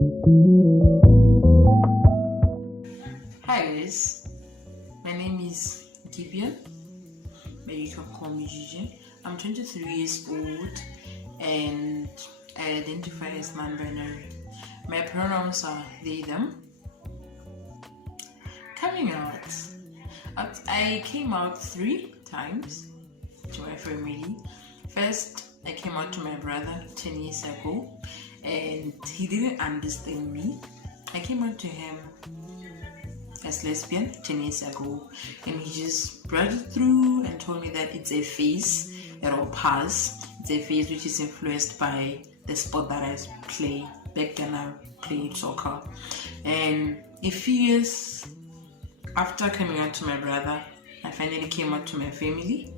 Hi guys, my name is Gybian, but you can call me Gigi. I'm 23 years old and I identify as non-binary. My pronouns are they, them. Coming out. I came out 3 times to my family. First, I came out to my brother 10 years ago and he didn't understand me. I came out to him as lesbian 10 years ago and he just brought it through and told me that it's a phase, it'll pass. It's a phase which is influenced by the sport that I play. Back then I played soccer, and a few years after coming out to my brother, I finally came out to my family,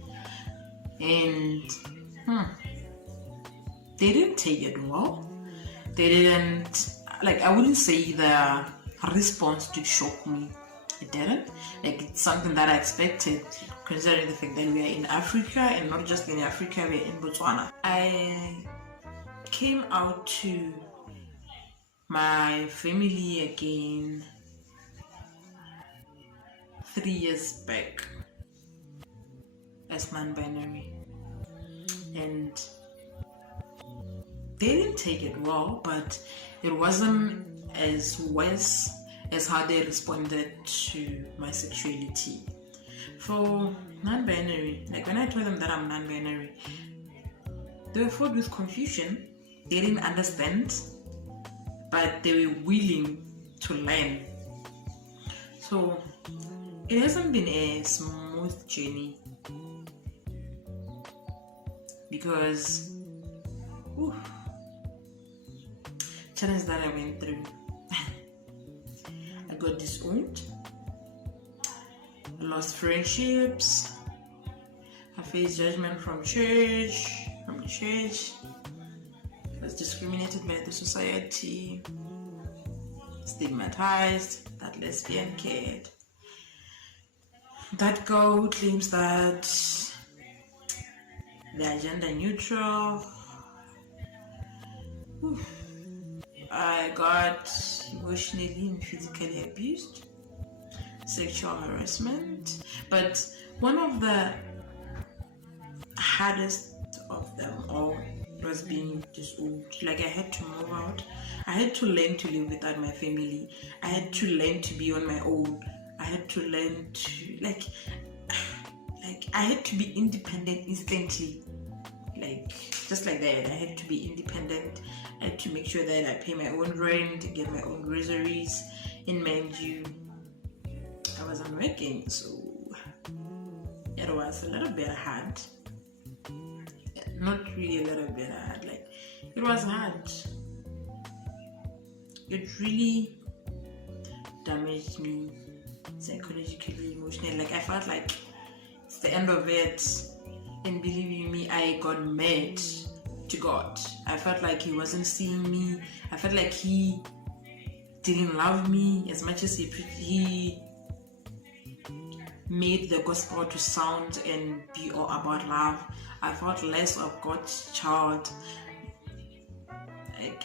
and they didn't take it well. They didn't, I wouldn't say the response did shock me. It didn't. It's something that I expected, considering the fact that we are in Africa, and not just in Africa, we're in Botswana. I came out to my family again 3 years back as non-binary, and they didn't take it well, but it wasn't as worse as how they responded to my sexuality. For non-binary, when I told them that I'm non-binary, they were filled with confusion. They didn't understand, but they were willing to learn. So it hasn't been a smooth journey because challenge that I went through. I got disowned, I lost friendships, I faced judgment from the church, I was discriminated by the society, stigmatized, that lesbian kid, that girl who claims that they are gender neutral. I got emotionally and physically abused, sexual harassment, but one of the hardest of them all was being disowned. I had to move out. I had to learn to live without my family. I had to learn to be on my own. I had to learn to I had to be independent instantly. Just like that, I had to be independent. I had to make sure that I pay my own rent, get my own groceries. And mind you, I wasn't working, so it was a little bit hard. Not really a little bit hard, it was hard. It really damaged me psychologically, emotionally. I felt like it's the end of it. And believe you me, I got mad to God. I felt like he wasn't seeing me. I felt like he didn't love me as much as he made the gospel to sound and be all about love. I felt less of God's child.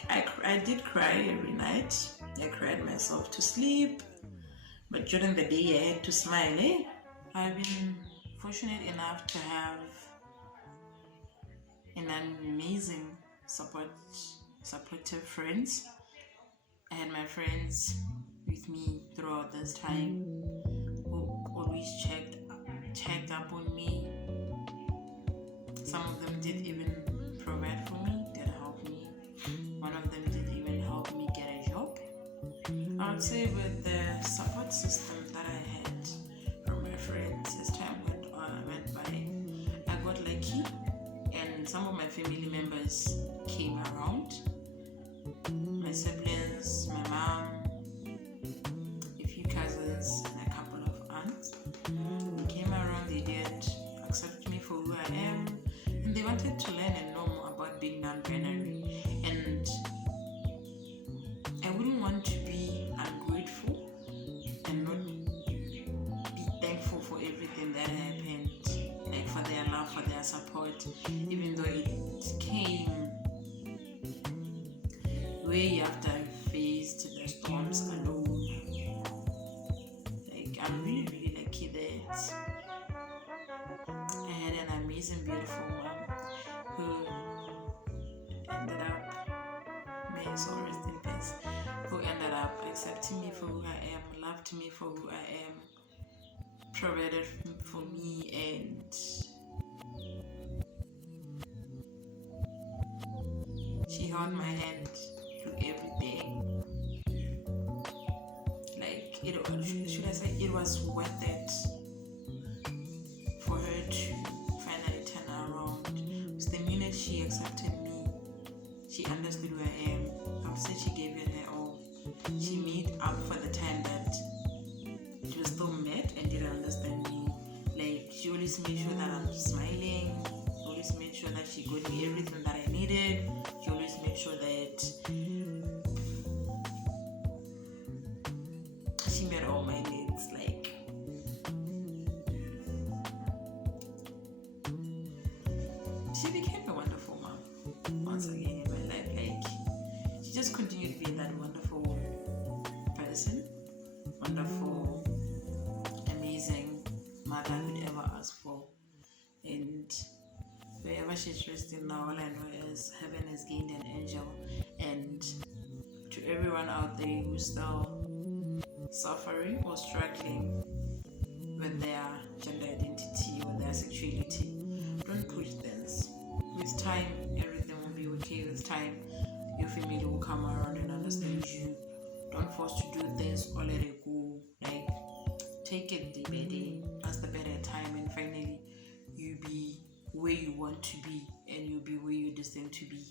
I did cry every night. I cried myself to sleep, but during the day I had to smile. I've been fortunate enough to have an amazing supportive friends. I had my friends with me throughout this time who always checked up on me. Some of them did even provide for me, did help me. One of them did even help me get a job. I would say with the support system that I had from my friends as time went by, I got lucky, and some of my family members came around. My siblings, my mom, a few cousins, and a couple of aunts. They came around, they did accept me for who I am, and they wanted to learn and know more about being non-binary. And I wouldn't want to be ungrateful and not be thankful for everything that happened, for their love, for their support, even though it came way after I faced the storms alone. Like, I'm really, really lucky that I had an amazing, beautiful mom who ended up, may his soul rest in peace, who ended up accepting me for who I am, loved me for who I am, provided for me, and she held my hand through everything. Like, should I say, it was worth it for her to finally turn around. Because the minute she accepted me, she understood who I am. I would say she gave it her all. She made up for the time that she was still mad and didn't understand me. Like, she always made sure that I'm smiling. She always made sure that she got me everything that I needed. She always made sure that she met all my needs. Like, she became a wonderful mom once again in my life. Like, she just continued being that wonderful person, wonderful, amazing mother I could ever ask for. And wherever she's resting now, all I know is heaven has gained an angel. And to everyone out there who's still suffering or struggling with their gender identity or their sexuality, don't push things. With time, everything will be okay. With time, your family will come around and understand you. Don't force to do things or let it go. Like, take it day by day, as the better time, and finally you be where you want to be, and you'll be where you're destined to be.